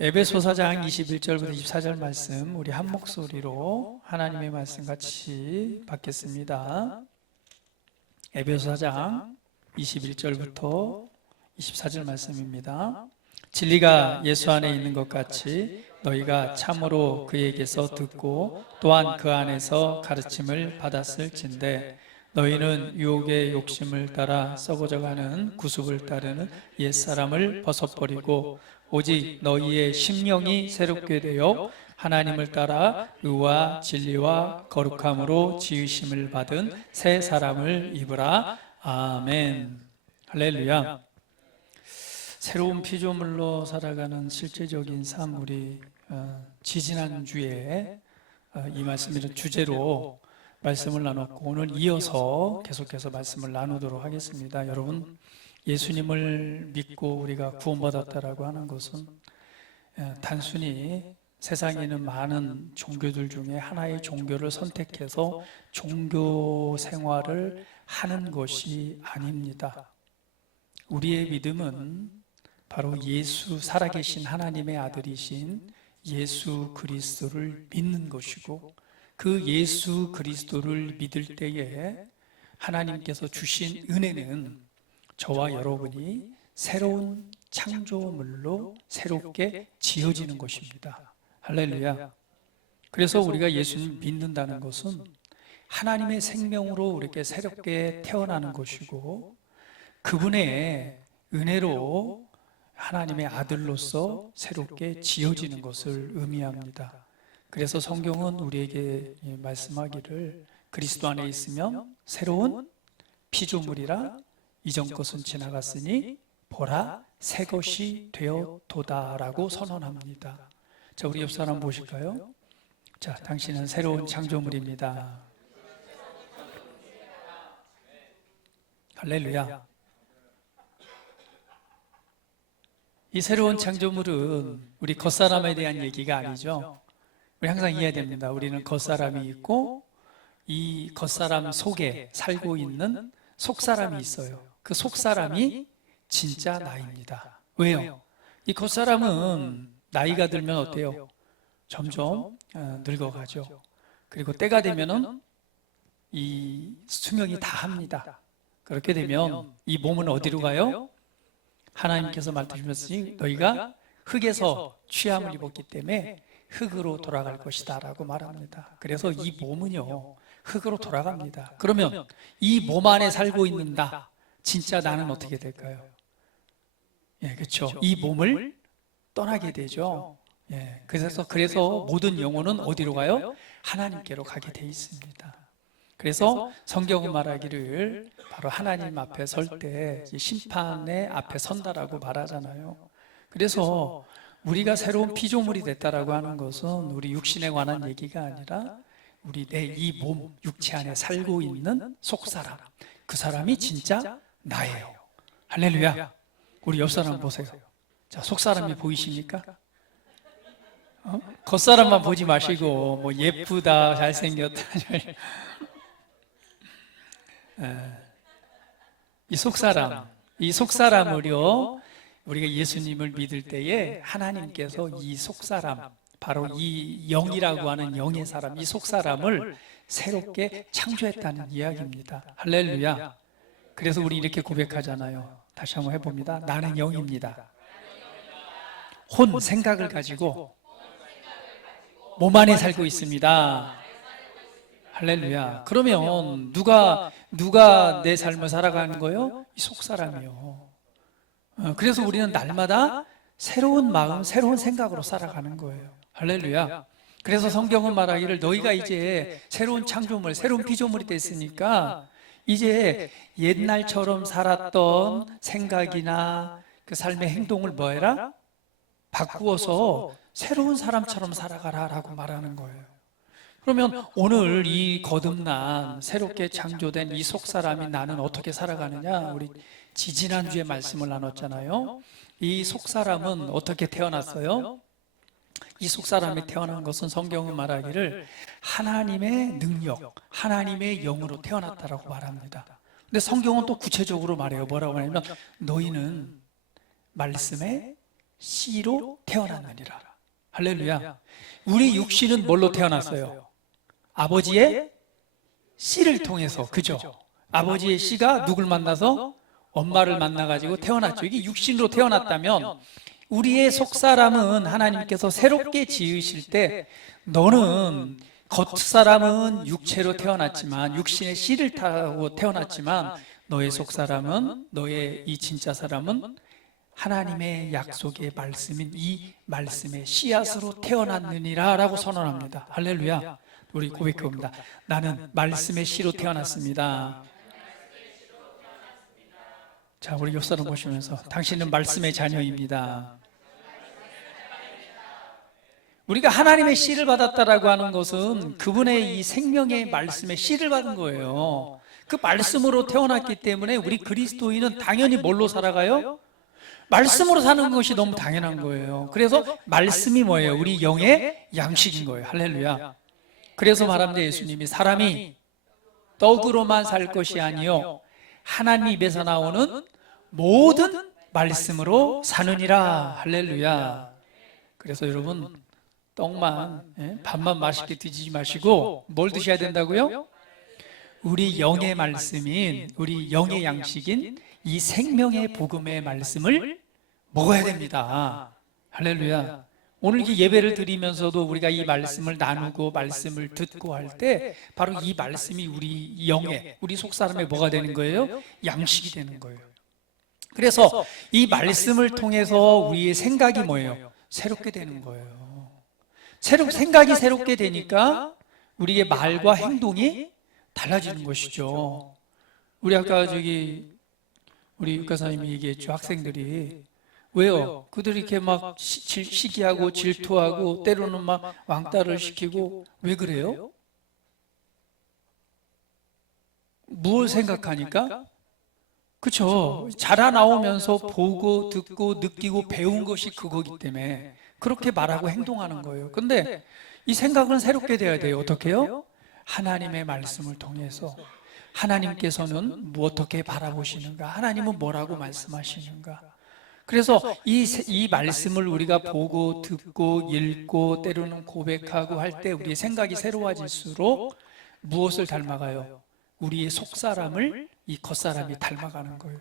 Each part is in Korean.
에베소 4장 21절부터 24절 말씀 우리 한 목소리로 하나님의 말씀 같이 받겠습니다. 에베소 4장 21절부터 24절 말씀입니다. 진리가 예수 안에 있는 것 같이 너희가 참으로 그에게서 듣고 또한 그 안에서 가르침을 받았을진대 너희는 유혹의 욕심을 따라 썩어져가는 구습을 따르는 옛사람을 벗어버리고 오직 너희의 심령이 새롭게 되어 하나님을 따라 의와 진리와 거룩함으로 지으심을 받은 새 사람을 입으라. 아멘. 할렐루야. 새로운 피조물로 살아가는 실제적인 삶, 우리 지지난주에 이 말씀이란 주제로 말씀을 나눴고 오늘 이어서 계속해서 말씀을 나누도록 하겠습니다. 여러분, 예수님을 믿고 우리가 구원받았다라고 하는 것은 단순히 세상에 있는 많은 종교들 중에 하나의 종교를 선택해서 종교 생활을 하는 것이 아닙니다. 우리의 믿음은 바로 예수, 살아계신 하나님의 아들이신 예수 그리스도를 믿는 것이고 그 예수 그리스도를 믿을 때에 하나님께서 주신 은혜는 저와 여러분이 새로운 창조물로 새롭게 지어지는 것입니다. 할렐루야. 그래서 우리가 예수님 믿는다는 것은 하나님의 생명으로 우리에게 새롭게 태어나는 것이고 그분의 은혜로 하나님의 아들로서 새롭게 지어지는 것을 의미합니다. 그래서 성경은 우리에게 말씀하기를 그리스도 안에 있으면 새로운 피조물이라 이전 것은 지나갔으니 보라 새 것이 되었도다라고 선언합니다. 자, 우리 옆 사람 보실까요? 자, 당신은 새로운 창조물입니다. 할렐루야. 이 새로운 창조물은 우리 겉사람에 대한 얘기가 아니죠. 우리 항상 이해해야 됩니다. 우리는 겉사람이 있고 이 겉사람 속에 살고 있는 속사람이 있어요. 그 속사람이 진짜 나입니다. 왜요? 이 겉사람은 나이가 들면 어때요? 점점 늙어가죠. 그리고 때가 되면은 이 수명이 다합니다. 그렇게 되면 이 몸은 어디로 가요? 하나님께서 말씀하셨으니 너희가 흙에서 취함을 입었기 때문에 흙으로 돌아갈 것이다 라고 말합니다. 그래서 이 몸은요 흙으로 돌아갑니다. 그러면 이 몸 안에 살고 있는 나, 진짜 나는 어떻게 될까요? 예, 그렇죠. 이 몸을 떠나게 되죠. 예, 그래서 모든 영혼은 어디로 가요? 하나님께로 가게 돼 있습니다. 그래서 성경은 말하기를 바로 하나님 앞에 설 때 심판의 앞에 선다라고 말하잖아요. 그래서 우리가 새로운 피조물이 됐다라고 하는 것은 우리 육신에 관한 얘기가 아니라 우리 내 이 몸, 육체 안에 살고 있는 속사람, 그 사람이 진짜 나예요. 할렐루야. 우리 옆 사람 보세요. 자, 속사람이 보이십니까? 겉사람만 보지 마시고 뭐 예쁘다, 잘생겼다. 이 속사람을요 우리가 예수님을 믿을 때에 하나님께서 이 속사람, 바로 이 영이라고 하는 영의 사람, 이 속사람을 새롭게 창조했다는 이야기입니다. 할렐루야. 그래서 우리 이렇게 고백하잖아요. 다시 한번 해봅니다. 나는 영입니다. 혼, 생각을 가지고 몸 안에 살고 있습니다. 할렐루야. 그러면 누가 내 삶을 살아가는 거예요? 이 속사람이요. 그래서 우리는 날마다 새로운 마음, 새로운 생각으로 살아가는 거예요. 할렐루야. 그래서 성경은 말하기를 너희가 이제 새로운 창조물, 새로운 피조물이 됐으니까 이제 옛날처럼 살았던 생각이나 그 삶의 행동을 뭐 해라? 바꾸어서 새로운 사람처럼 살아가라 라고 말하는 거예요. 그러면 오늘 이 거듭난 새롭게 창조된 이 속사람이 나는 어떻게 살아가느냐? 우리 지지난주에 말씀을 나눴잖아요. 이 속사람은 어떻게 태어났어요? 이 속사람이 태어난 것은 성경은 말하기를 하나님의 능력, 하나님의 영으로 태어났다라고 말합니다. 근데 성경은 또 구체적으로 말해요. 뭐라고 하냐면 너희는 말씀에 씨로 태어났느니라. 할렐루야. 우리 육신은 뭘로 태어났어요? 아버지의 씨를 통해서. 그죠? 아버지의 씨가 누굴 만나서? 엄마를 만나가지고 태어났죠. 이게 육신으로 태어났다면 우리의 속사람은 하나님께서 새롭게 지으실 때 너는 겉사람은 육체로 태어났지만 육신의 씨를 타고 태어났지만 너의 속사람은, 너의 이 진짜 사람은 하나님의 약속의 말씀인 이 말씀의 씨앗으로 태어났느니라 라고 선언합니다. 할렐루야. 우리 고백해 봅니다. 나는 말씀의 씨로 태어났습니다. 자, 우리 옆 사람 보시면서 당신은 말씀의 자녀입니다. 우리가 하나님의 씨를 받았다라고 하는 것은 그분의 이 생명의 말씀의 씨를 받은 거예요. 그 말씀으로 태어났기 때문에 우리 그리스도인은 당연히 뭘로 살아가요? 말씀으로 사는 것이 너무 당연한 거예요. 그래서 말씀이 뭐예요? 우리 영의 양식인 거예요. 할렐루야. 그래서 말합니다. 예수님이 사람이 떡으로만 살 것이 아니요 하나님 입에서 나오는 모든 말씀으로 사느니라. 할렐루야. 그래서 여러분 떡만, 밥만 맛있게 드시지 마시고 뭘 드셔야 된다고요? 우리 영의 말씀인, 우리 영의 양식인 이 생명의 복음의 말씀을 먹어야 됩니다. 할렐루야. 오늘 이 예배를 드리면서도 우리가 이 말씀을 나누고 말씀을 듣고 할 때 바로 이 말씀이 우리 영의, 우리 속사람의 뭐가 되는 거예요? 양식이 되는 거예요. 그래서 이 말씀을 통해서 우리의 생각이 뭐예요? 새롭게 되는 거예요. 생각이 새롭게 되니까 우리의 말과 행동이 달라지는 것이죠. 우리 아까 우리 육가사님이 얘기했죠. 학생들이 왜요? 그들이 이렇게 막 시기하고 질투하고 때로는 막 왕따를 시키고 왜 그래요? 무엇을 생각하니까? 그렇죠. 자라나오면서 보고 듣고 느끼고 배운 것이 그거기 때문에 그렇게 말하고 행동하는 거예요. 근데 이 생각은 새롭게 돼야 돼요. 어떻게 해요? 하나님의 말씀을 통해서 하나님께서는 어떻게 바라보시는가? 하나님은 뭐라고 말씀하시는가? 그래서 이 말씀을 우리가 보고 듣고 읽고 때로는 고백하고 할 때 우리의 생각이 새로워질수록 무엇을 닮아가요? 우리의 속사람을 이 겉사람이 닮아가는 거예요.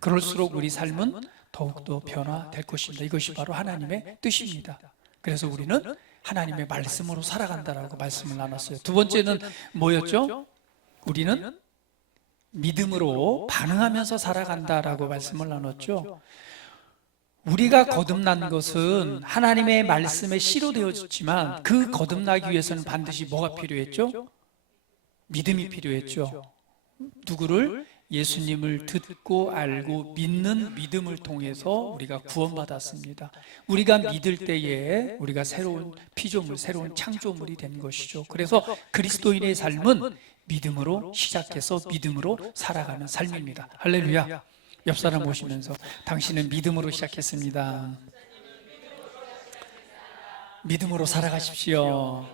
그럴수록 우리 삶은 더욱더 변화될 것입니다. 이것이 바로 하나님의 뜻입니다. 그래서 우리는 하나님의 말씀으로 살아간다라고 말씀을 나눴어요. 두 번째는 뭐였죠? 우리는 믿음으로 반응하면서 살아간다라고 말씀을 나눴죠. 우리가 거듭난 것은 하나님의 말씀에 씨로 되어졌지만 그 거듭나기 위해서는 반드시 뭐가 필요했죠? 믿음이 필요했죠. 누구를? 예수님을 듣고 알고 믿는 믿음을 통해서 우리가 구원받았습니다. 우리가 믿을 때에 우리가 새로운 피조물, 새로운 창조물이 된 것이죠. 그래서 그리스도인의 삶은 믿음으로 시작해서 믿음으로 살아가는 삶입니다. 할렐루야. 옆 사람 보시면서 당신은 믿음으로 시작했습니다. 믿음으로 살아가십시오.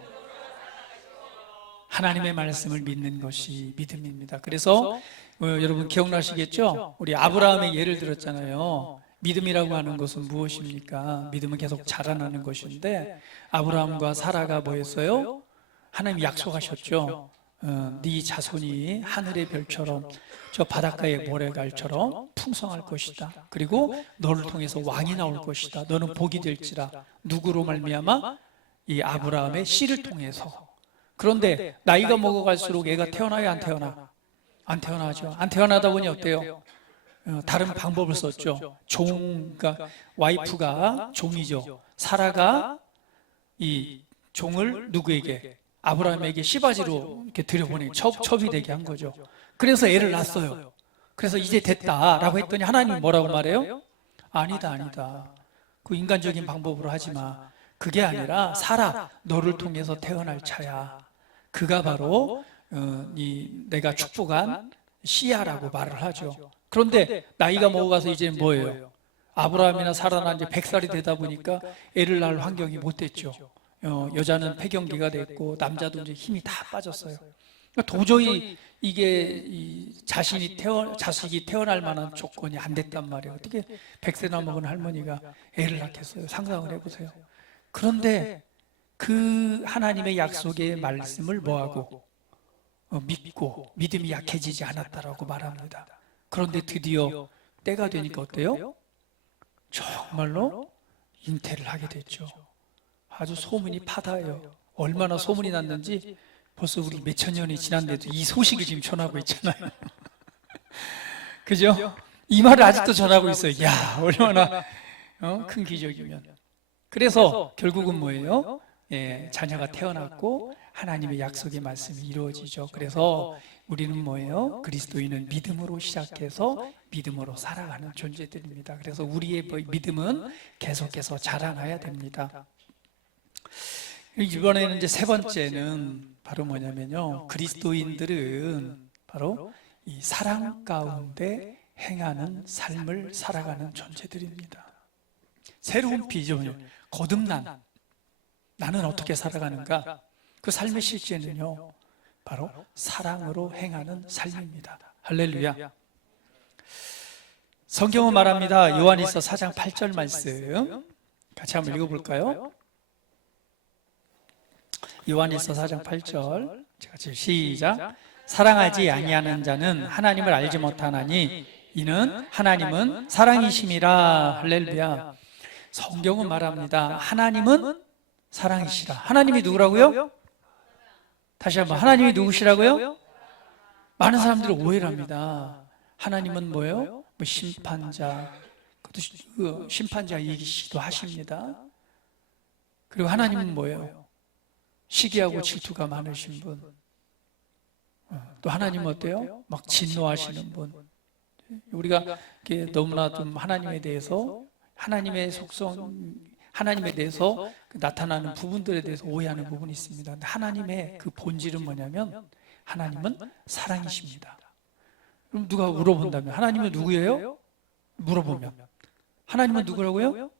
하나님의 말씀을 믿는 것이 믿음입니다. 그래서 여러분 기억나시겠죠? 우리 아브라함의 예를 들었잖아요. 믿음이라고 하는 것은 무엇입니까? 믿음은 계속 자라나는 것인데 아브라함과 사라가 뭐였어요? 하나님 약속하셨죠. 네 자손이 하늘의 별처럼 저 바닷가의 모래갈처럼 풍성할 것이다. 그리고 너를 통해서 왕이 나올 것이다. 너는 복이 될지라. 누구로 말미암아? 이 아브라함의 씨를 통해서. 그런데 나이가 먹어갈수록 애가 태어나야 안 태어나? 안 태어나죠. 안 태어나다 보니 어때요? 다른 방법을 썼죠. 그러니까 와이프가 종이죠. 사라가 이 종을 누구에게? 아브라함에게 씨바지로 이렇게 들여보내 첩이 되게 한 거죠. 그래서 애를 낳았어요. 그래서 이제 됐다라고 했더니 하나님이 뭐라고 말해요? 아니다. 그 인간적인 방법으로 하지 마. 그게 아니라 사라, 너를 통해서 태어날 자야. 그가 바로 내가 축복한 씨야라고 말을 하죠. 그런데 나이가 먹어가서 이제 뭐예요? 아브라함이나 사라나 이제 100살이 되다 보니까 애를 낳을 환경이 못 됐죠. 여자는 폐경기가 됐고 남자도 이제 힘이 다 빠졌어요. 그러니까 도저히 이게 자식이 태어날 만한 조건이 안 됐단 말이에요. 어떻게 100세나 먹은 할머니가 애를 낳겠어요? 상상을 해보세요. 그런데 그 하나님의 약속의 말씀을 뭐하고 믿고 믿음이 약해지지 않았다라고 말합니다. 그런데 드디어 때가 되니까 어때요? 정말로 잉태를 하게 됐죠. 아주 소문이 파다해요. 얼마나 소문이 났는지 벌써 우리 몇천 년이 지났는데도 이 소식을 지금 전하고 있잖아요. 그죠? 이 말을 아직도 전하고 있어요. 야, 얼마나 큰 기적이면. 그래서 결국은 뭐예요? 예, 자녀가 태어났고 하나님의 약속의 말씀이 이루어지죠. 그래서 우리는 뭐예요? 그리스도인은 믿음으로 시작해서 믿음으로 살아가는 존재들입니다. 그래서 우리의 믿음은 계속해서 자라나야 됩니다. 이번에는 이제 세 번째는 바로 뭐냐면요, 그리스도인들은 바로 이 사랑 가운데 행하는 삶을 살아가는 존재들입니다. 새로운 비전, 거듭난 나는 어떻게 살아가는가? 그 삶의 실제는요, 바로 사랑으로 행하는 삶입니다. 할렐루야. 성경은 말합니다. 요한일서 4장 8절 말씀 같이 한번 읽어볼까요? 요한일서 4장 8절 같이 시작. 사랑하지 아니하는 자는 하나님을 알지 못하나니 이는 하나님은 사랑이심이라. 할렐루야. 성경은 말합니다. 하나님은 사랑이시라. 하나님이 누구라고요? 다시 한번, 하나님이 누구시라고요? 많은 사람들이 오해를 합니다. 하나님은 뭐예요? 뭐 심판자, 그것도 심판자이기도 하십니다. 그리고 하나님은 뭐예요? 시기하고 질투가 많으신 분. 또 하나님은 어때요? 막 진노하시는 분. 우리가 너무나 좀 하나님에 대해서, 하나님의 속성, 하나님에 대해서 나타나는 부분들에 대해서 오해하는 부분이 있습니다. 근데 하나님의 그 본질은 뭐냐면 하나님은 사랑이십니다. 그럼 누가 물어본다면 하나님은 누구예요? 물어보면 하나님은 누구라고요?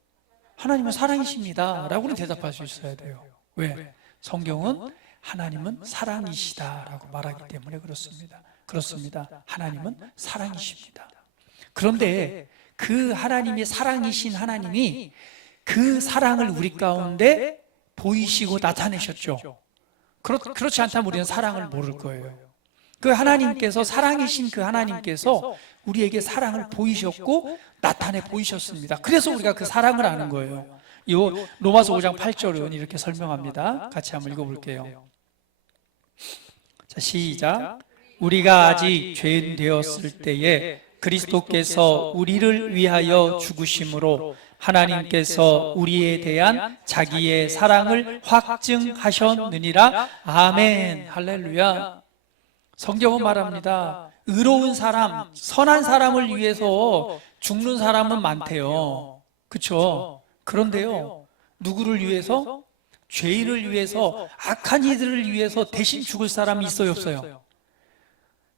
하나님은 사랑이십니다 라고는 대답할 수 있어야 돼요. 왜? 성경은 하나님은 사랑이시다라고 말하기 때문에 그렇습니다. 하나님은 사랑이십니다. 그런데 그 하나님이 사랑이신 하나님이 그 사랑을 우리 가운데 보이시고 나타내셨죠. 그렇지 않다면 우리는 사랑을 모를 거예요. 그 하나님께서, 사랑이신 그 하나님께서 우리에게 사랑을 보이셨고 나타내 보이셨습니다. 그래서 우리가 그 사랑을 아는 거예요. 로마서 5장 8절은 이렇게 설명합니다. 같이 한번 읽어볼게요. 자, 시작. 우리가 아직 죄인 되었을 때에 그리스도께서 우리를 위하여 죽으심으로 하나님께서 우리에 대한 자기의 사랑을 확증하셨느니라. 아멘. 할렐루야. 성경은 말합니다. 의로운 사람, 선한 사람을 위해서 죽는 사람은 많대요. 그렇죠? 그런데요, 누구를 위해서? 죄인을 위해서, 악한 이들을 위해서 대신 죽을 사람이 있어요, 없어요?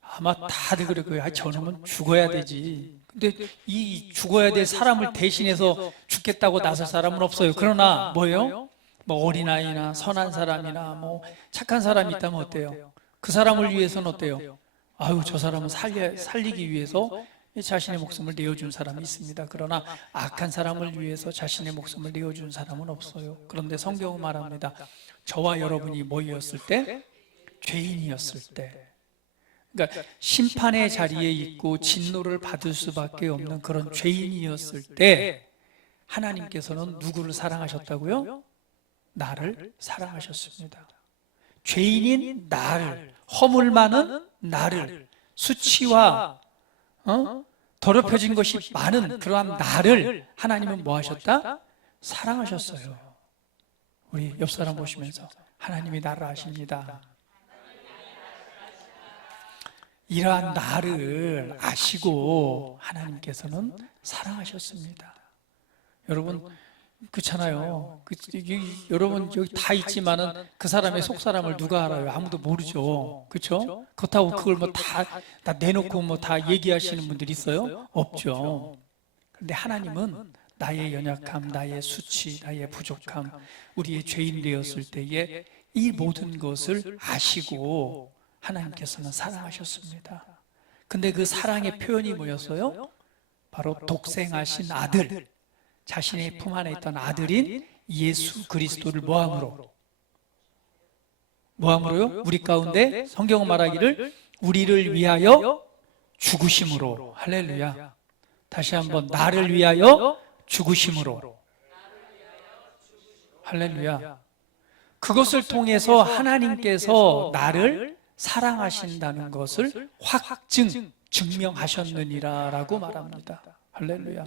아마 다들 그럴 거예요. 저놈은 죽어야 되지. 근데 이 죽어야 될 사람을 대신해서 죽겠다고 나설 사람은 없어요. 그러나 뭐예요? 뭐 어린아이나 선한 사람이나 뭐 착한 사람이 있다면 어때요? 그 사람을 위해서는 어때요? 아유, 저 사람은 살리기 위해서 자신의 목숨을 내어준 사람이 있습니다. 그러나 악한 사람을 위해서 자신의 목숨을 내어준 사람은 없어요. 그런데 성경은 말합니다. 저와 여러분이 뭐였을 때? 죄인이었을 때. 그러니까 심판의 자리에 있고 진노를 받을 수밖에 없는 그런 죄인이었을 때 하나님께서는 누구를 사랑하셨다고요? 나를 사랑하셨습니다. 죄인인 나를, 허물 많은 나를, 수치와 더럽혀진 것이 많은 그러한 나를 하나님은 뭐 하셨다? 사랑하셨어요. 우리 옆 사람 보시면서 하나님이 나를 아십니다. 이러한 나를 아시고 하나님께서는 사랑하셨습니다. 여러분, 그렇잖아요. 여러분 여기 다 있지만은 그 사람의 속 사람을 누가 알아요? 아무도 모르죠. 그렇죠? 그렇다고 그걸 뭐 다 내놓고 뭐 다 얘기하시는 분들 있어요? 없죠. 그런데 하나님은 나의 연약함, 나의 수치, 나의 부족함, 우리의 죄인 되었을 때에 이 모든 것을 아시고 하나님께서는 사랑하셨습니다. 근데 그 사랑의 표현이 뭐였어요? 바로 독생하신 아들, 자신의 품 안에 있던 아들인 예수 그리스도를 뭐함으로요? 우리 가운데 성경은 말하기를 우리를 위하여 죽으심으로. 할렐루야. 다시 한번, 나를 위하여 죽으심으로. 할렐루야. 그것을 통해서 하나님께서 나를 사랑하신다는 것을 증명하셨느니라 라고 말합니다. 할렐루야.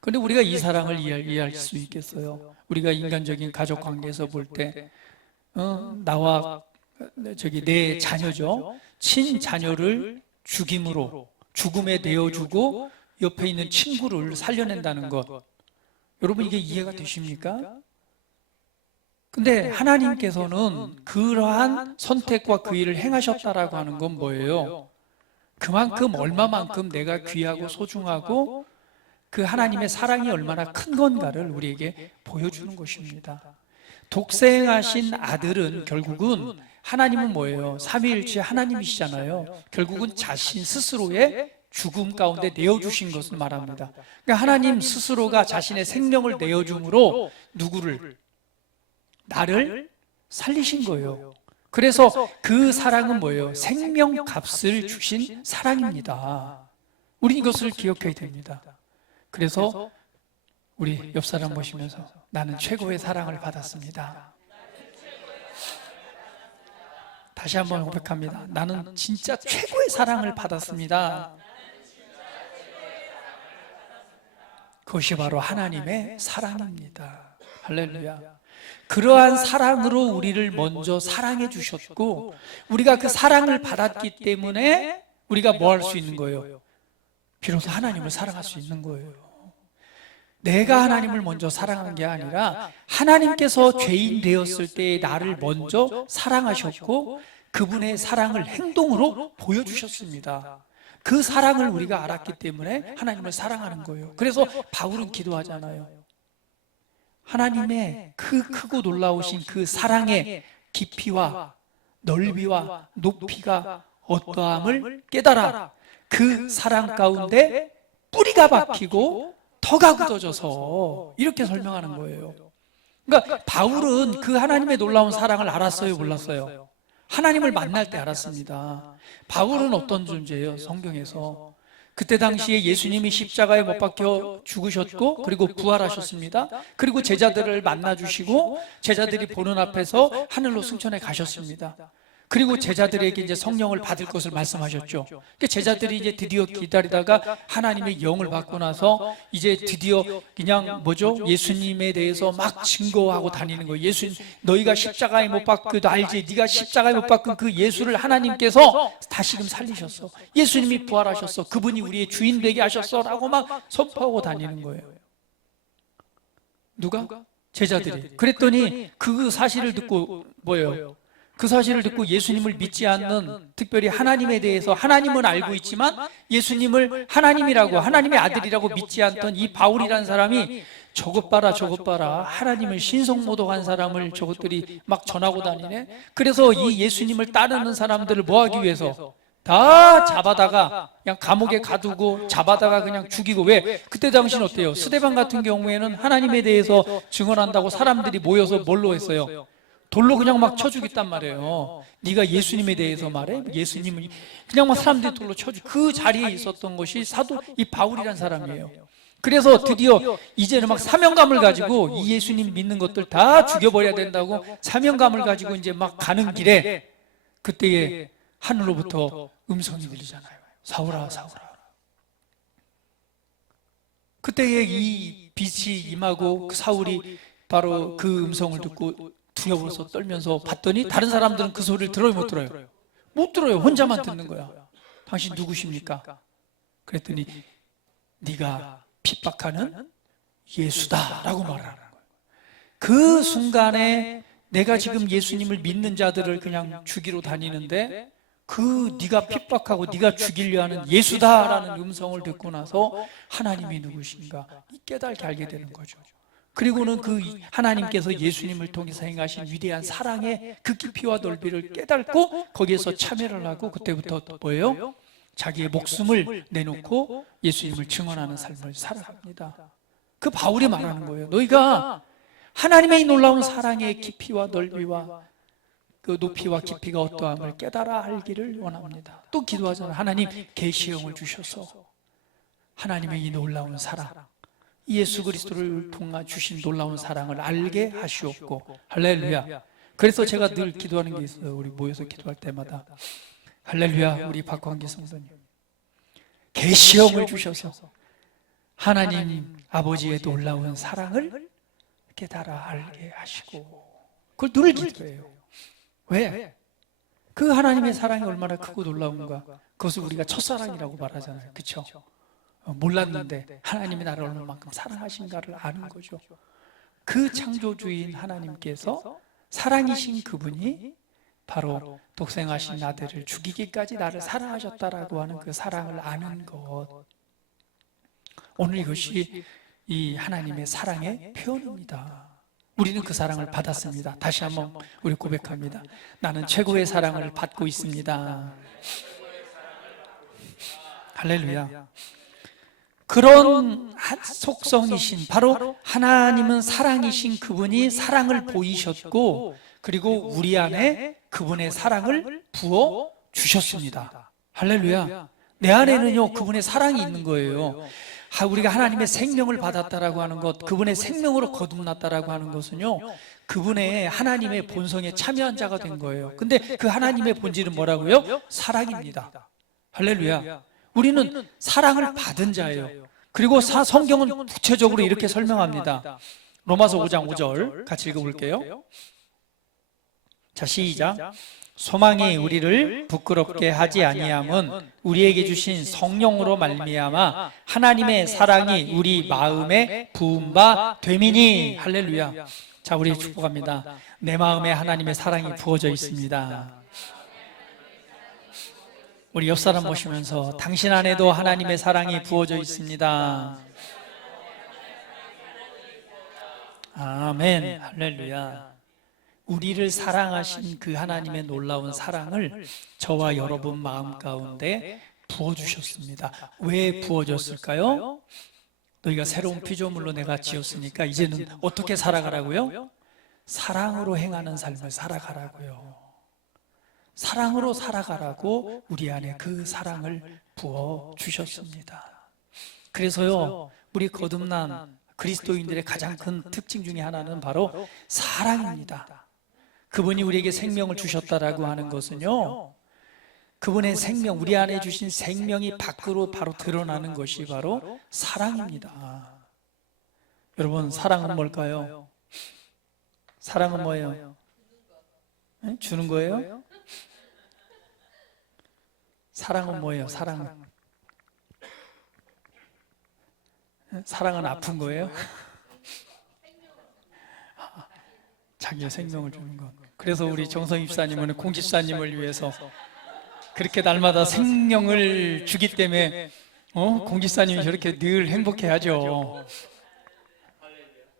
그런데 우리가 이 사랑을 이해할 수 있겠어요? 우리가 인간적인 가족 관계에서 볼 때 나와 내 자녀죠, 친자녀를 죽음에 내어주고 옆에 있는 친구를 살려낸다는 것, 여러분 이게 이해가 되십니까? 근데 하나님께서는 그러한 선택과 그 일을 행하셨다라고 하는 건 뭐예요? 그만큼 얼마만큼 내가 귀하고 소중하고 그 하나님의 사랑이 얼마나 큰 건가를 우리에게 보여주는 것입니다. 독생하신 아들은 결국은, 하나님은 뭐예요? 삼위일체 하나님이시잖아요. 결국은 자신 스스로의 죽음 가운데 내어주신 것을 말합니다. 그러니까 하나님 스스로가 자신의 생명을 내어줌으로 누구를? 나를 살리신 거예요. 그래서 그 사랑은 뭐예요? 생명값을 주신 사랑입니다. 우리 이것을 기억해야 됩니다. 그래서 우리 옆 사람 보시면서 나는 최고의 사랑을 받았습니다. 다시 한번 고백합니다. 나는 진짜 최고의 사랑을 받았습니다. 그것이 바로 하나님의 사랑입니다. 할렐루야. 그러한 사랑으로 우리를 먼저 사랑해 주셨고, 우리가 그 사랑을 받았기 때문에 우리가 뭐 할 수 있는 거예요? 비로소 하나님을 사랑할 수 있는 거예요. 내가 하나님을 먼저 사랑한 게 아니라 하나님께서 죄인 되었을 때 나를 먼저 사랑하셨고 그분의 사랑을 행동으로 보여주셨습니다. 그 사랑을 우리가 알았기 때문에 하나님을 사랑하는 거예요. 그래서 바울은 기도하잖아요. 하나님의 그 크고 놀라우신 그 사랑의 깊이와 넓이와 높이가 어떠함을 깨달아 그 사랑 가운데 뿌리가 박히고 터가 굳어져서, 이렇게 설명하는 거예요. 그러니까 바울은 그 하나님의 놀라운 사랑을 알았어요, 몰랐어요? 하나님을 만날 때 알았습니다. 바울은 어떤 존재예요? 성경에서 그때 당시에 예수님이 십자가에 못 박혀 죽으셨고 그리고 부활하셨습니다. 그리고 제자들을 만나주시고 제자들이 보는 앞에서 하늘로 승천해 가셨습니다. 그리고 제자들에게 이제 성령을 받을 것을 말씀하셨죠. 그러니까 제자들이 이제 드디어 기다리다가 하나님의 영을 받고 나서 이제 드디어 그냥 예수님에 대해서 막 증거하고 다니는 거예요. 너희가 십자가에 못 박혀도 알지? 네가 십자가에 못 박힌 그 예수를 하나님께서 다시금 살리셨어. 예수님이 부활하셨어. 그분이 우리의 주인 되게 하셨어. 라고 막 선포하고 다니는 거예요. 누가? 제자들이. 그랬더니 그 사실을 듣고 뭐예요? 그 사실을 듣고 예수님을 믿지 않는, 특별히 하나님에 대해서 하나님은 알고 있지만 예수님을 하나님이라고, 하나님의 아들이라고 믿지 않던 이 바울이라는 사람이 저것 봐라 하나님을 신성모독한 사람을 저것들이 막 전하고 다니네. 그래서 이 예수님을 따르는 사람들을 뭐 하기 위해서 다 잡아다가 그냥 감옥에 가두고 잡아다가 그냥 죽이고. 왜? 그때 당시는 어때요? 스데반 같은 경우에는 하나님에 대해서 증언한다고 사람들이 모여서 뭘로 했어요? 돌로 그냥 막 쳐주겠단 말이에요. 네가 예수님에 대해서 말해? 예수님을 그냥 막 사람들이 돌로 쳐주. 그 자리에 있었던 것이 사도 이 바울이란 사람이에요. 그래서 드디어 이제는 막 사명감을 가지고 이 예수님 믿는 것들 다 죽여버려야 된다고 사명감을 가지고 이제 막 가는 길에 그때에 하늘로부터 음성이 들리잖아요. 사울아, 사울아. 그때에 이 빛이 임하고 그 사울이 바로 그 음성을 듣고 두려워서 떨면서 봤더니 다른 사람들은 그 소리를 들어요, 못 들어요? 못 들어요. 혼자만 듣는 거야. 당신 누구십니까? 그랬더니 네가 핍박하는 예수다 라고 말하는 거예요. 그 순간에 내가 지금 예수님을 믿는 자들을 그냥 죽이러 다니는데 그 네가 핍박하고 네가 죽이려 하는 예수다라는 음성을 듣고 나서 하나님이 누구신가 깨달게 알게 되는 거죠. 그리고는 그 하나님께서 예수님을 통해서 행하신 위대한 사랑의 그 깊이와 넓이를 깨닫고 거기에서 참여를 하고 그때부터 뭐예요? 자기의 목숨을 내놓고 예수님을 증언하는 삶을 살아갑니다. 그 바울이 말하는 거예요. 너희가 하나님의 이 놀라운 사랑의 깊이와 넓이와 그 높이와 깊이가 어떠함을 깨달아 알기를 원합니다. 또 기도하잖아요. 하나님 계시형을 주셔서 하나님의 이 놀라운 사랑, 예수 그리스도를 통해 주신 놀라운 사랑을 알게 하시옵고. 할렐루야. 그래서 제가 늘 기도하는 게 있어요. 우리 모여서 기도할 때마다 할렐루야, 우리 박광기 성도님 계시형을 주셔서 하나님 아버지의 놀라운 사랑을 깨달아 알게 하시고. 그걸 늘 기도해요. 왜? 그 하나님의 사랑이 얼마나 크고 놀라운가. 그것을 우리가 첫사랑이라고 말하잖아요. 그렇죠? 몰랐는데 하나님이 나를 얼마만큼 사랑하신가를 아는 거죠. 그 창조주인 하나님께서 사랑이신 그분이 바로 독생하신 아들을 죽이기까지 나를 사랑하셨다라고 하는 그 사랑을 아는 것. 오늘 이것이 이 하나님의 사랑의 표현입니다. 우리는 그 사랑을 받았습니다. 다시 한번 우리 고백합니다. 나는 최고의 사랑을 받고 있습니다. 할렐루야. 그런 속성이신 바로 하나님은 사랑이신 그분이 사랑을 보이셨고 그리고 우리 안에 그분의 사랑을 부어 주셨습니다. 할렐루야. 내 안에는요 그분의 사랑이 있는 거예요. 우리가 하나님의 생명을 받았다라고 하는 것, 그분의 생명으로 거듭났다라고 하는 것은요 그분의 하나님의 본성에 참여한 자가 된 거예요. 근데 그 하나님의 본질은 뭐라고요? 사랑입니다. 할렐루야. 우리는 사랑을 받은 자예요. 그리고 성경은 구체적으로 이렇게 설명합니다. 로마서 5장 5절 같이 읽어볼게요. 자, 시작. 소망이 우리를 부끄럽게 하지 아니함은 우리에게 주신 성령으로 말미암아 하나님의 사랑이 우리 마음에 부은 바 됨이니. 할렐루야. 자, 우리 축복합니다. 내 마음에 하나님의 사랑이 부어져 있습니다. 우리 옆 사람 보시면서 당신 안에도 하나님의 사랑이 부어져 있습니다. 아멘. 할렐루야. 우리를 사랑하신 그 하나님의 놀라운 사랑을 저와 여러분 마음 가운데 부어주셨습니다. 왜 부어줬을까요? 너희가 새로운 피조물로 내가 지었으니까 이제는 어떻게 살아가라고요? 사랑으로 행하는 삶을 살아가라고요. 사랑으로 살아가라고 우리 안에 그 사랑을 부어주셨습니다. 그래서요 우리 거듭난 그리스도인들의 가장 큰 특징 중에 하나는 바로 사랑입니다. 그분이 우리에게 생명을 주셨다라고 하는 것은요 그분의 생명, 우리 안에 주신 생명이 밖으로 바로 드러나는 것이 바로 사랑입니다. 여러분, 사랑은 뭘까요? 사랑은 뭐예요? 네? 주는 거예요? 사랑은 뭐예요? 사랑은 아픈 거예요? 자기의 생명을 주는 것. 그래서 우리 정성 입사님은 공 집사님을 위해서 그렇게 날마다 생명을 주기 때문에 공 집사님이 저렇게 늘 행복해하죠.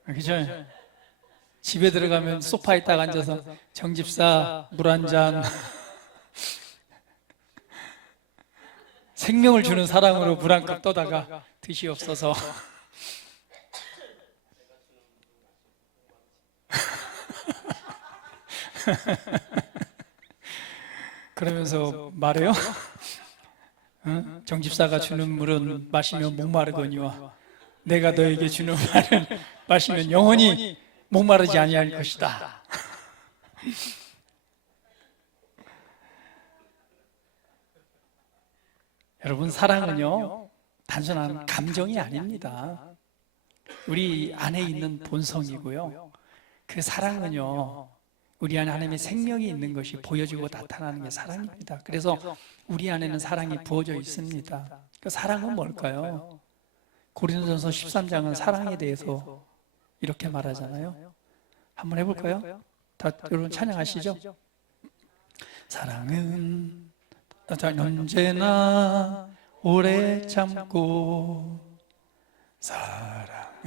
그죠? 집에 들어가면 소파에 딱 앉아서 정 집사 물 한 잔 생명을 주는 사랑으로 물 한 컵 떠다가 드시옵소서. 그러면서 말해요. 정 집사가 주는 물은 마시면 목마르거니와 내가 너에게 주는 말은 마시면 영원히 목마르지 아니할 것이다. 여러분, 사랑은요 단순한 감정이 아닙니다. 우리 안에 있는 본성이고요. 그 사랑은요 우리 안에 하나님의 생명이 있는 것이 보여지고 나타나는 게 사랑입니다. 그래서 우리 안에는 사랑이 부어져 있습니다. 그 사랑은 뭘까요? 고린도전서 13장은 사랑에 대해서 이렇게 말하잖아요. 한번 해볼까요? 다 여러분 찬양하시죠? 사랑은 언제나 오래 참고 사랑은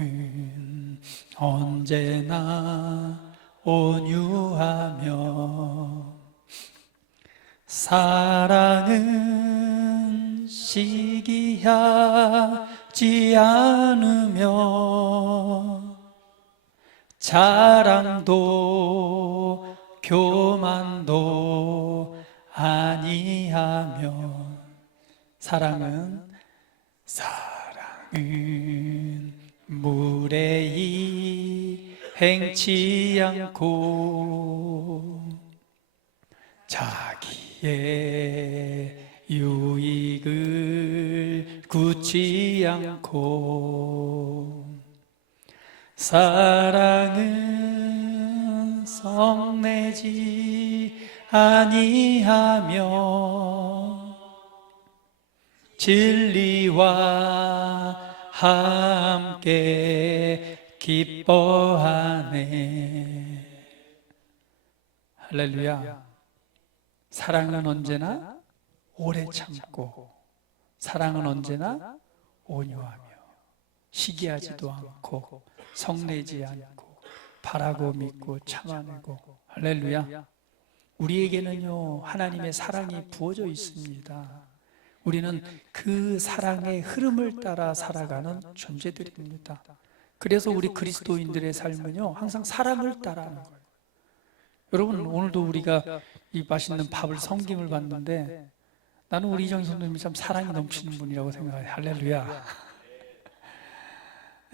언제나 온유하며 사랑은 시기하지 않으며 자랑도 교만도 아니하며 사랑은 무례히 행치 않고 자기의 유익을 굳지 않고 사랑은 성내지 아니하며 진리와 함께 기뻐하네. 할렐루야. 사랑은 언제나 오래 참고 사랑은 언제나 온유하며 시기하지도 않고 성내지 않고 바라고 믿고 참아내고. 할렐루야. 우리에게는요 하나님의 사랑이 부어져 있습니다. 우리는 그 사랑의 흐름을 따라 살아가는 존재들입니다. 그래서 우리 그리스도인들의 삶은요 항상 사랑을 따라하는 거예요. 여러분, 오늘도 우리가 이 맛있는 밥을 섬김을 받는데 나는 우리 이정희 선생님이 참 사랑이 넘치는 분이라고 생각해요. 할렐루야.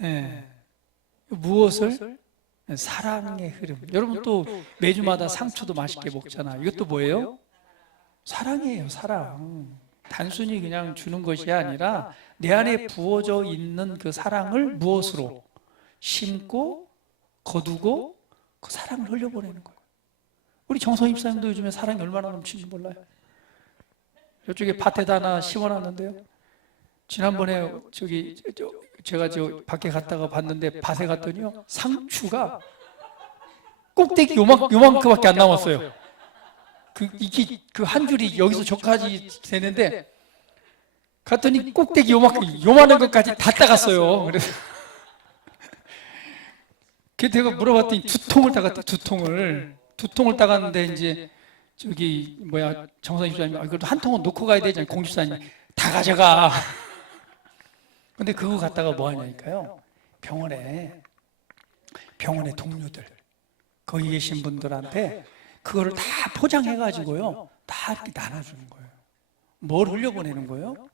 네. 무엇을? 사랑의 흐름. 여러분 또 매주마다 상추도 맛있게 먹잖아. 이것도 뭐예요? 사랑이에요. 사랑. 단순히 그냥 주는 것이 아니라 내 안에 부어져 있는 그 사랑을 무엇으로? 심고 거두고 그 사랑을 흘려보내는 거예요. 우리 정성 입사님도 요즘에 사랑이 얼마나 넘치는지 몰라요. 이쪽에 밭에다 하나 심어놨는데요. 지난번에 제가 밖에 갔다가 봤는데 밭에 갔더니요 상추가 꼭대기 요만큼밖에 안 남았어요. 그 한 줄이 여기서 저까지 되는데 갔더니 꼭대기 요만한 것까지 다 따갔어요. 그래서 제가 물어봤더니 두 통을 따갔대. 두 통을 따갔는데 이제 정선 집사님이 그래도 한 통은 놓고 가야 되잖아요. 공 집사님 다 가져가. 근데 그거 갖다가 뭐 하냐니까요. 병원에 동료들 거기 계신 분들한테 그거를 다 포장해가지고요 다 이렇게 나눠주는 거예요. 뭘 흘려보내는 거예요?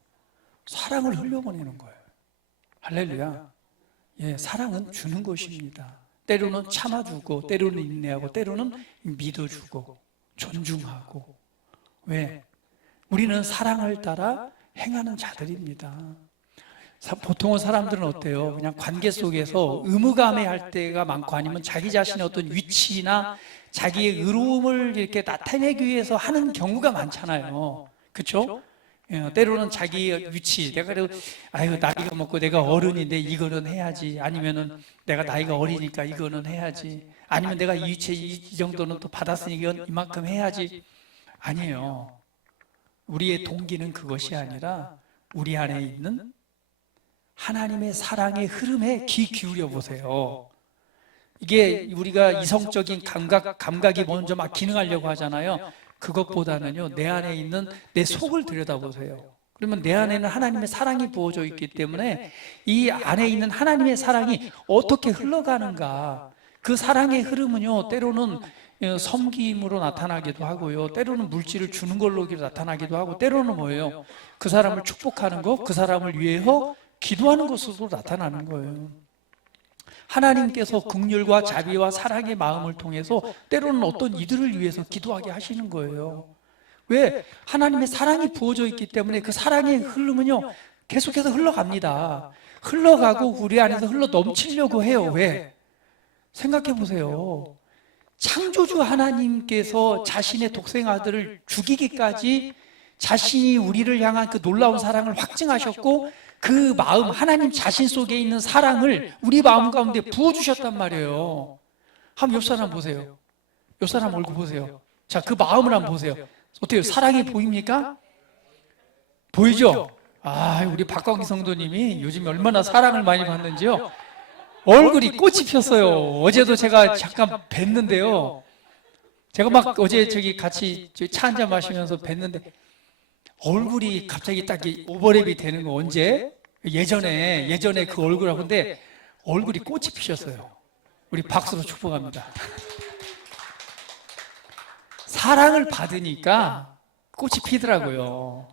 사랑을 흘려보내는 거예요. 할렐루야. 예, 사랑은 주는 것입니다. 때로는 참아주고 때로는 인내하고 때로는 믿어주고 존중하고. 왜? 우리는 사랑을 따라 행하는 자들입니다. 보통은 사람들은 어때요? 그냥 관계 속에서 의무감해할 때가 많고 아니면 자기 자신의 어떤 위치나 자기의 의로움을 이렇게 나타내기 위해서 하는 경우가 많잖아요. 그렇죠? 때로는 자기의 위치, 내가 그래도 나이가 먹고 내가 어른인데 이거는 해야지. 아니면은 내가 나이가 어리니까 이거는 해야지. 아니면 내가 이 위치에 이 정도는 또 받았으니까 이만큼 해야지. 아니에요. 우리의 동기는 그것이 아니라 우리 안에 있는 하나님의 사랑의 흐름에 귀 기울여 보세요. 이게 우리가 이성적인 감각이 먼저 막 기능하려고 하잖아요. 그것보다는요, 내 안에 있는 내 속을 들여다보세요. 그러면 내 안에는 하나님의 사랑이 부어져 있기 때문에 이 안에 있는 하나님의 사랑이 어떻게 흘러가는가. 그 사랑의 흐름은요, 때로는 섬김으로 나타나기도 하고요, 때로는 물질을 주는 걸로 나타나기도 하고, 때로는 뭐예요? 그 사람을 축복하는 것, 그 사람을 위해서 기도하는 것으로 나타나는 거예요. 하나님께서 긍휼과 자비와 사랑의 마음을 통해서 때로는 어떤 이들을 위해서 기도하게 하시는 거예요. 왜? 하나님의 사랑이 부어져 있기 때문에 그 사랑의 흐름은요 계속해서 흘러갑니다. 흘러가고 우리 안에서 흘러 넘치려고 해요. 왜? 생각해 보세요. 창조주 하나님께서 자신의 독생 아들을 죽이기까지 자신이 우리를 향한 그 놀라운 사랑을 확증하셨고, 그 마음, 하나님 자신 속에 있는 사랑을 우리 마음 가운데 부어주셨단 말이에요. 한번 옆 사람 보세요. 옆 사람 얼굴 보세요. 자, 그 마음을 한번 보세요. 어때요? 사랑이 보입니까? 보이죠? 우리 박광기 성도님이 요즘 얼마나 사랑을 많이 받는지요. 얼굴이 꽃이 폈어요. 어제도 제가 잠깐 뵀는데요. 제가 막 어제 저기 같이 차 한잔 마시면서 뵀는데 얼굴이 갑자기 딱 오버랩이 되는 거 언제? 예전에 그 얼굴하고 근데 얼굴이 꽃이 피셨어요. 우리 박수로 축복합니다. 사랑을 받으니까 꽃이 피더라고요.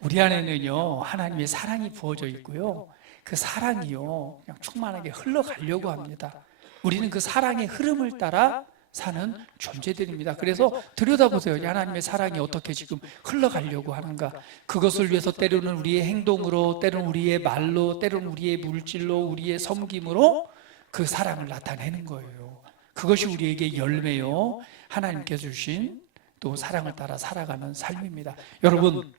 우리 안에는요, 하나님의 사랑이 부어져 있고요. 그 사랑이요, 그냥 충만하게 흘러가려고 합니다. 우리는 그 사랑의 흐름을 따라 사는 존재들입니다. 그래서 들여다보세요. 하나님의 사랑이 어떻게 지금 흘러가려고 하는가. 그것을 위해서 때로는 우리의 행동으로, 때로는 우리의 말로, 때로는 우리의 물질로, 우리의 섬김으로 그 사랑을 나타내는 거예요. 그것이 우리에게 열매요. 하나님께서 주신 또 사랑을 따라 살아가는 삶입니다. 여러분,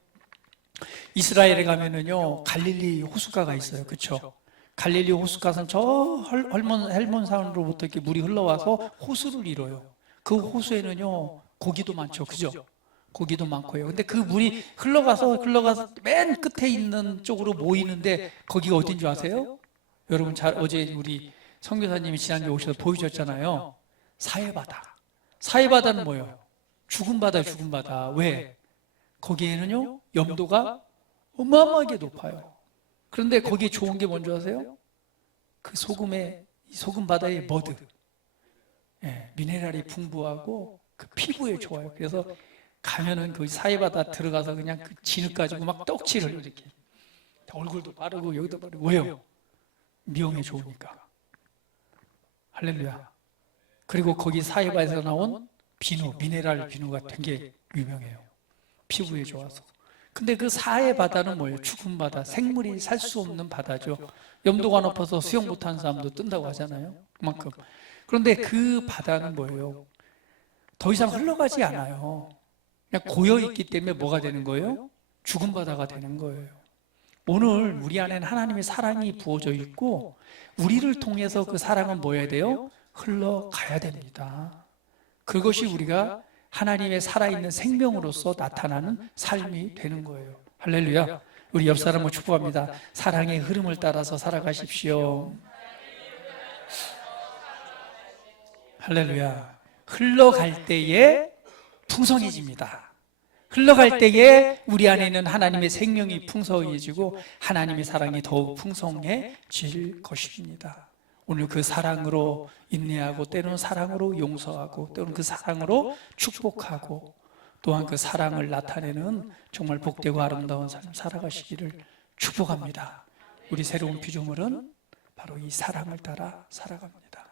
이스라엘에 가면은요, 갈릴리 호숫가가 있어요. 그렇죠? 갈릴리 호숫가는 저 헬몬산으로부터 이렇게 물이 흘러와서 호수를 이뤄요. 그 호수에는요, 고기도 많죠. 그죠? 고기도 많고요. 근데 그 물이 흘러가서 맨 끝에 있는 쪽으로 모이는데 거기가 어딘 줄 아세요? 여러분 어제 우리 선교사님이 지난주에 오셔서 보여주셨잖아요. 사해바다. 사해바다는 뭐예요? 죽은 바다, 죽은 바다. 왜? 거기에는요, 염도가 어마어마하게 높아요. 그런데 거기에 좋은 게 뭔지 아세요? 그 소금 바다의 머드. 미네랄이 풍부하고 그 피부에 좋아요. 그래서 가면은 그 사해바다 들어가서 그냥 그 진흙 가지고 막 떡칠을 이렇게. 얼굴도 바르고 여기도 바르고. 왜요? 미용에 좋으니까. 할렐루야. 그리고 거기 사해바에서 나온 비누, 미네랄 비누가 되게 유명해요. 피부에 좋아서. 근데 그 사해 바다는 뭐예요? 죽은 바다, 생물이 살 수 없는 바다죠. 염도가 높아서 수영 못하는 사람도 뜬다고 하잖아요. 그만큼. 그런데 그 바다는 뭐예요? 더 이상 흘러가지 않아요. 그냥 고여있기 때문에 뭐가 되는 거예요? 죽은 바다가 되는 거예요. 오늘 우리 안에는 하나님의 사랑이 부어져 있고 우리를 통해서 그 사랑은 뭐 해야 돼요? 흘러가야 됩니다. 그것이 우리가 하나님의 살아있는 생명으로서 나타나는 삶이 되는 거예요. 할렐루야. 우리 옆 사람을 축복합니다. 사랑의 흐름을 따라서 살아가십시오. 할렐루야. 흘러갈 때에 풍성해집니다. 흘러갈 때에 우리 안에 있는 하나님의 생명이 풍성해지고 하나님의 사랑이 더욱 풍성해질 것입니다. 오늘 그 사랑으로 인내하고 때로는 사랑으로 용서하고 때로는 그 사랑으로 축복하고 또한 그 사랑을 나타내는 정말 복되고 아름다운 삶을 살아가시기를 축복합니다. 우리 새로운 피조물은 바로 이 사랑을 따라 살아갑니다.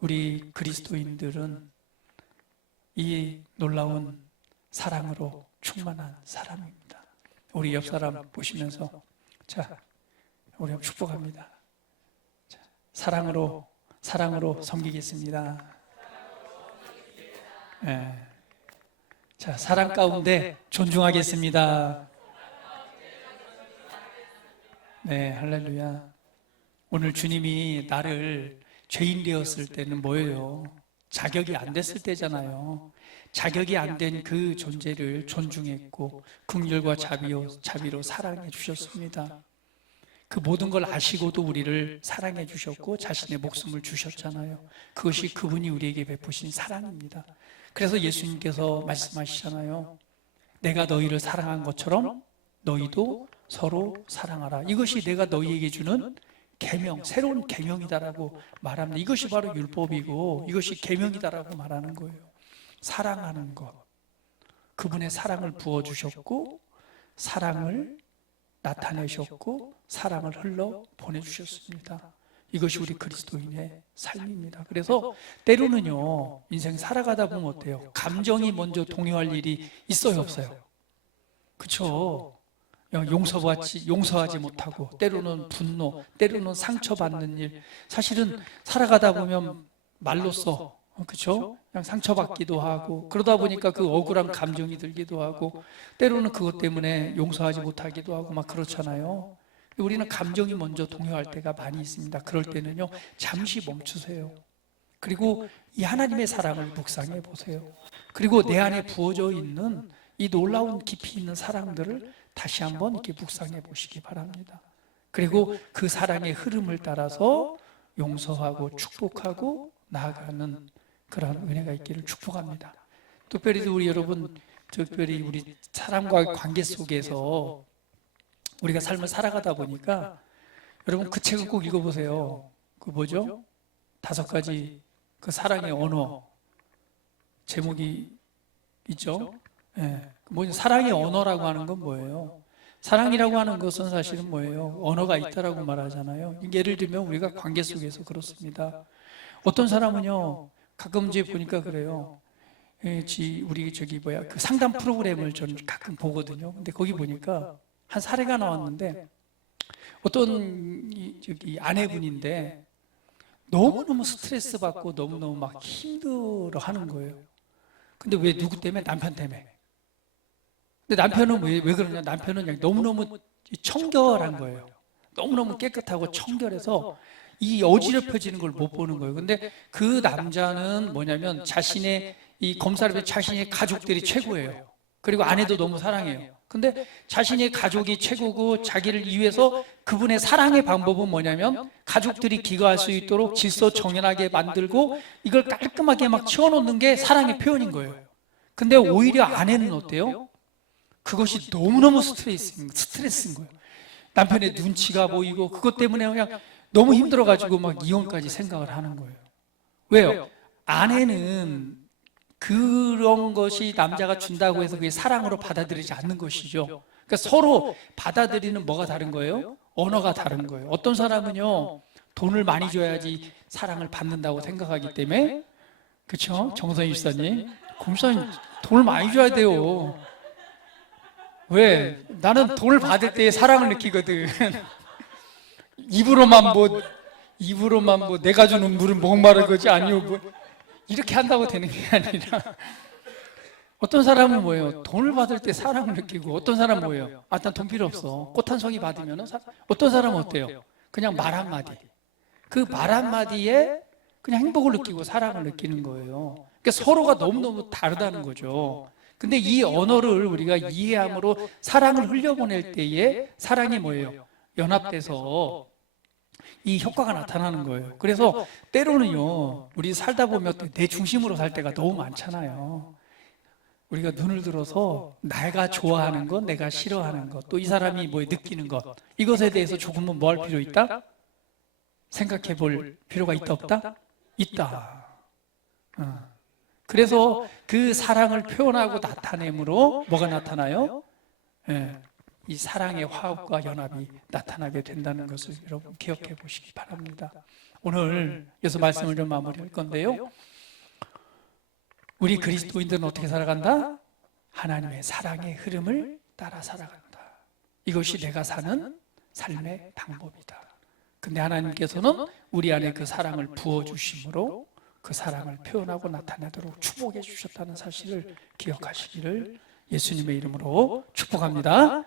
우리 그리스도인들은 이 놀라운 사랑으로 충만한 사람입니다. 우리 옆 사람 보시면서 자, 우리 축복합니다. 사랑으로 섬기겠습니다. 네. 자, 사랑 가운데 존중하겠습니다. 네, 할렐루야. 오늘 주님이 나를 죄인 되었을 때는 뭐예요? 자격이 안 됐을 때잖아요. 자격이 안 된 그 존재를 존중했고 긍휼과 자비로 사랑해 주셨습니다. 그 모든 걸 아시고도 우리를 사랑해 주셨고 자신의 목숨을 주셨잖아요. 그것이 그분이 우리에게 베푸신 사랑입니다. 그래서 예수님께서 말씀하시잖아요. 내가 너희를 사랑한 것처럼 너희도 서로 사랑하라. 이것이 내가 너희에게 주는 계명, 새로운 계명이다라고 말합니다. 이것이 바로 율법이고 이것이 계명이다라고 말하는 거예요. 사랑하는 것. 그분의 사랑을 부어주셨고 사랑을 나타내셨고 사랑을 흘러 보내주셨습니다. 이것이 우리 그리스도인의 삶입니다. 그래서 때로는요 인생 살아가다 보면 어때요? 감정이 먼저 동요할 일이 있어요 없어요? 그렇죠? 용서하지 못하고 때로는 분노, 때로는 상처받는 일. 사실은 살아가다 보면 말로써 그렇죠? 그냥 상처받기도 하고 그러다 보니까 그 억울한 감정이 들기도 하고 때로는 그것 때문에 용서하지 못하기도 하고 막 그렇잖아요. 우리는 감정이 먼저 동요할 때가 많이 있습니다. 그럴 때는요 잠시 멈추세요. 그리고 이 하나님의 사랑을 묵상해 보세요. 그리고 내 안에 부어져 있는 이 놀라운 깊이 있는 사랑들을 다시 한번 이렇게 묵상해 보시기 바랍니다. 그리고 그 사랑의 흐름을 따라서 용서하고 축복하고 나아가는 그런 은혜가 있기를 축복합니다. 특별히 우리 여러분, 특별히 우리 사람과의 관계 속에서 우리가 삶을 살아가다 보니까 여러분 그 책을 꼭 읽어보세요. 그 뭐죠? 5가지 그 사랑의 언어 제목이 있죠. 뭐냐, 사랑의 언어라고 하는 건 뭐예요? 사랑이라고 하는 것은 사실은 뭐예요? 언어가 있다라고 말하잖아요. 예를 들면 우리가 관계 속에서 그렇습니다. 어떤 사람은요, 가끔 이제 보니까 그래요. 우리 그 상담 프로그램을 저는 가끔 보거든요. 근데 거기 보니까 한 사례가 나왔는데 어떤 아내분인데 너무너무 스트레스 받고 너무너무 막 힘들어 하는 거예요. 근데 왜 누구 때문에? 남편 때문에. 근데 남편은 왜 그러냐? 남편은 그냥 너무너무 청결한 거예요. 너무너무 깨끗하고 청결해서 이 어지럽혀지는 걸 못 보는 거예요. 근데 그 남자는 뭐냐면 자신의 이 검사를 해 자신의 가족들이 최고예요. 그리고 아내도 너무 사랑해요. 근데 자신의 가족이 최고고 자기를 위해서 그분의 사랑의 방법은 뭐냐면 가족들이 기거할 수 있도록 질서 정연하게 만들고 이걸 깔끔하게 막 치워놓는 게 사랑의 표현인 거예요. 근데 오히려 아내는 어때요? 그것이 너무너무 스트레스인 거예요. 남편의 눈치가 보이고 그것 때문에 그냥 너무 힘들어가지고 막 이혼까지 생각을 하는 거예요. 왜요? 아내는 그런 것이 남자가 준다고 해서 그게 사랑으로 받아들이지 않는 것이죠. 그러니까 서로 받아들이는 뭐가 다른 거예요? 언어가 다른 거예요. 어떤 사람은요, 돈을 많이 줘야지 사랑을 받는다고 생각하기 때문에, 그렇죠? 정선희 집사님, 공사님 돈을 많이 줘야 돼요. 왜? 나는 돈을 받을 때 사랑을 느끼거든. 입으로만 뭐 내가 주는 물은 목마를 거지 아니요 뭐 이렇게 한다고 되는 게 아니라 어떤 사람은 뭐예요? 돈을 받을 때 사랑을 느끼고 어떤 사람은 뭐예요? 아, 난 돈 필요 없어. 꽃 한 송이 받으면 어떤 사람은 어때요? 그냥 말 한마디. 그 말 한마디에 그냥 행복을 느끼고 사랑을 느끼는 거예요. 그러니까 서로가 너무너무 다르다는 거죠. 근데 이 언어를 우리가 이해함으로 사랑을 흘려보낼 때에 사랑이 뭐예요? 연합돼서 이 효과가 나타나는 거예요. 그래서 때로는요, 우리 살다 보면 내 중심으로 살 때가 너무 많잖아요. 우리가 눈을 들어서 내가 좋아하는 것, 내가 싫어하는 것, 또 이 사람이 뭐 느끼는 것, 이것에 대해서 조금은 뭐 할 필요 있다? 생각해 볼 필요가 있다, 없다? 있다. 그래서 그 사랑을 표현하고 나타내므로 뭐가 나타나요? 이 사랑의 화합과 연합이 나타나게 된다는 것을 여러분 기억해 보시기 바랍니다. 오늘 여기서 말씀을 좀 마무리할 건데요. 우리 그리스도인들은 어떻게 살아간다? 하나님의 사랑의 흐름을 따라 살아간다. 이것이 내가 사는 삶의 방법이다. 근데 하나님께서는 우리 안에 그 사랑을 부어주심으로 그 사랑을 표현하고 나타내도록 축복해 주셨다는 사실을 기억하시기를 예수님의 이름으로 축복합니다.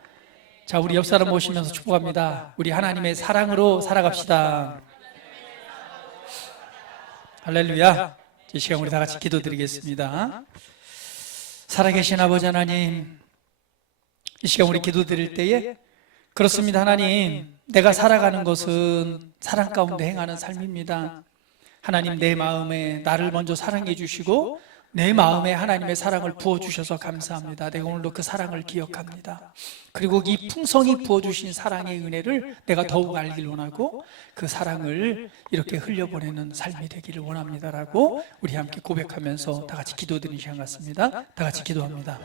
자, 우리 옆 사람 모시면서 축복합니다. 우리 하나님의 사랑으로 살아갑시다. 할렐루야. 이 시간 우리 다 같이 기도드리겠습니다. 살아계신 아버지 하나님, 이 시간 우리 기도드릴 때에 그렇습니다. 하나님, 내가 살아가는 것은 사랑 가운데 행하는 삶입니다. 하나님, 내 마음에 나를 먼저 사랑해 주시고 내 마음에 하나님의 사랑을 부어주셔서 감사합니다. 내가 오늘도 그 사랑을 기억합니다. 그리고 이 풍성히 부어주신 사랑의 은혜를 내가 더욱 알길 원하고 그 사랑을 이렇게 흘려보내는 삶이 되기를 원합니다라고 우리 함께 고백하면서 다 같이 기도드리는 시간 같습니다. 다 같이 기도합니다.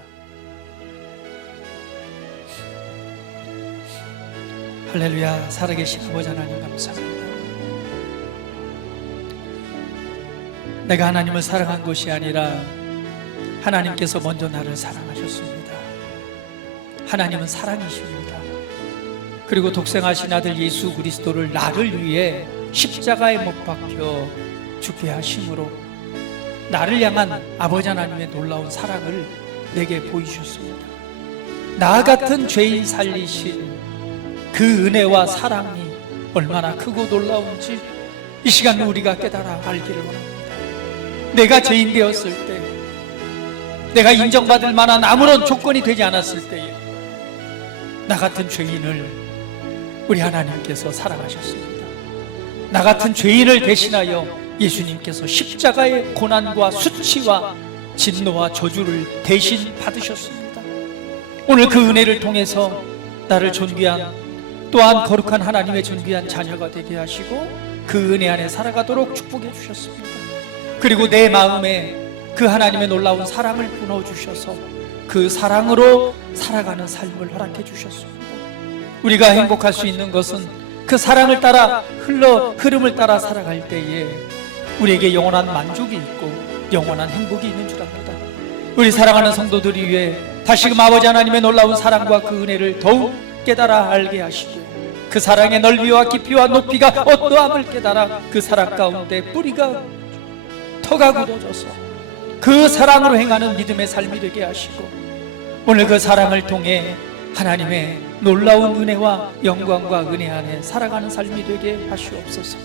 할렐루야. 살아계신 아버지 하나님 감사합니다. 내가 하나님을 사랑한 것이 아니라 하나님께서 먼저 나를 사랑하셨습니다. 하나님은 사랑이십니다. 그리고 독생하신 아들 예수 그리스도를 나를 위해 십자가에 못 박혀 죽게 하심으로 나를 향한 아버지 하나님의 놀라운 사랑을 내게 보이셨습니다. 나 같은 죄인 살리신 그 은혜와 사랑이 얼마나 크고 놀라운지 이 시간 우리가 깨달아 알기를 원합니다. 내가 죄인 되었을 때, 내가 인정받을 만한 아무런 조건이 되지 않았을 때에 나 같은 죄인을 우리 하나님께서 사랑하셨습니다. 나 같은 죄인을 대신하여 예수님께서 십자가의 고난과 수치와 진노와 저주를 대신 받으셨습니다. 오늘 그 은혜를 통해서 나를 존귀한, 또한 거룩한 하나님의 존귀한 자녀가 되게 하시고 그 은혜 안에 살아가도록 축복해 주셨습니다. 그리고 내 마음에 그 하나님의 놀라운 사랑을 부어주셔서 그 사랑으로 살아가는 삶을 허락해 주셨습니다. 우리가 행복할 수 있는 것은 그 사랑을 따라 흐름을 따라 살아갈 때에 우리에게 영원한 만족이 있고 영원한 행복이 있는 줄 압니다. 우리 사랑하는 성도들이 위해 다시금 아버지 하나님의 놀라운 사랑과 그 은혜를 더욱 깨달아 알게 하시고 그 사랑의 넓이와 깊이와 높이가 어떠함을 깨달아 그 사랑 가운데 뿌리가 터가 굳어져서 그 사랑으로 행하는 믿음의 삶이 되게 하시고 오늘 그 사랑을 통해 하나님의 놀라운 은혜와 영광과 은혜 안에 살아가는 삶이 되게 하시옵소서.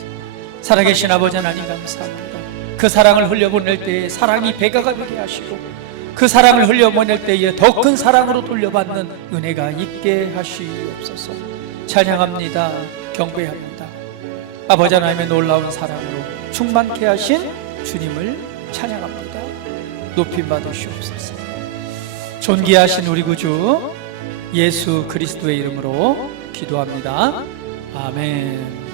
살아계신 아버지 하나님 감사합니다. 그 사랑을 흘려보낼 때에 사랑이 배가가 되게 하시고 그 사랑을 흘려보낼 때에 더 큰 사랑으로 돌려받는 은혜가 있게 하시옵소서. 찬양합니다. 경배합니다. 아버지 하나님의 놀라운 사랑으로 충만케 하신 주님을 찬양합니다. 높임 받으시옵소서. 존귀하신 우리 구주 예수 그리스도의 이름으로 기도합니다. 아멘.